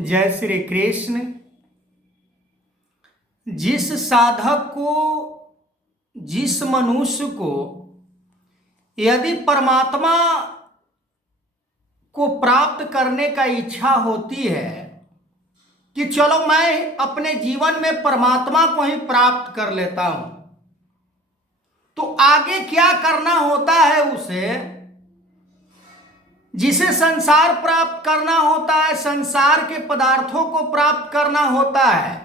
जय श्री कृष्ण। जिस साधक को, जिस मनुष्य को यदि परमात्मा को प्राप्त करने का इच्छा होती है कि चलो मैं अपने जीवन में परमात्मा को ही प्राप्त कर लेता हूं, तो आगे क्या करना होता है उसे? जिसे संसार प्राप्त करना होता है, संसार के पदार्थों को प्राप्त करना होता है,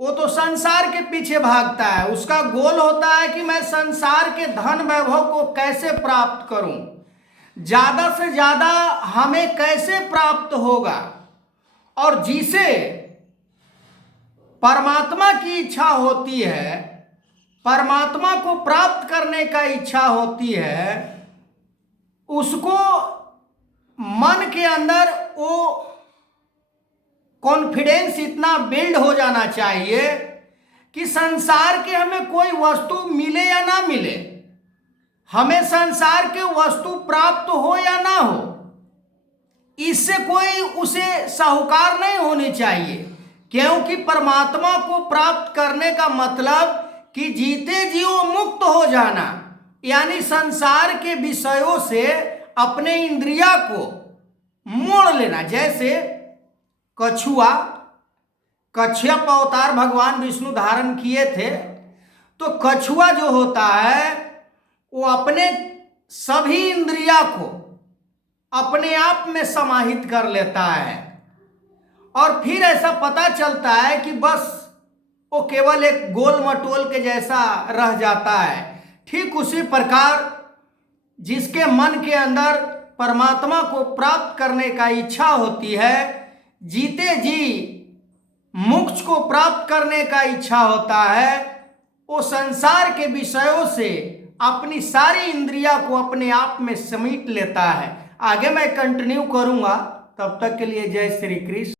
वो तो संसार के पीछे भागता है। उसका गोल होता है कि मैं संसार के धन वैभव को कैसे प्राप्त करूं, ज्यादा से ज्यादा हमें कैसे प्राप्त होगा। और जिसे परमात्मा की इच्छा होती है, परमात्मा को प्राप्त करने का इच्छा होती है, उसको मन के अंदर वो कॉन्फिडेंस इतना बिल्ड हो जाना चाहिए कि संसार के हमें कोई वस्तु मिले या ना मिले, हमें संसार के वस्तु प्राप्त हो या ना हो, इससे कोई उसे साहूकार नहीं होनी चाहिए। क्योंकि परमात्मा को प्राप्त करने का मतलब कि जीते जी वो मुक्त हो जाना, यानी संसार के विषयों से अपने इंद्रिया को मोड़ लेना। जैसे कछुआ, कच्छप अवतार भगवान विष्णु धारण किए थे, तो कछुआ जो होता है वो अपने सभी इंद्रिया को अपने आप में समाहित कर लेता है, और फिर ऐसा पता चलता है कि बस वो केवल एक गोल मटोल के जैसा रह जाता है। ठीक उसी प्रकार जिसके मन के अंदर परमात्मा को प्राप्त करने का इच्छा होती है, जीते जी मोक्ष को प्राप्त करने का इच्छा होता है, वो संसार के विषयों से अपनी सारी इंद्रिया को अपने आप में समेट लेता है। आगे मैं कंटिन्यू करूंगा, तब तक के लिए जय श्री कृष्ण।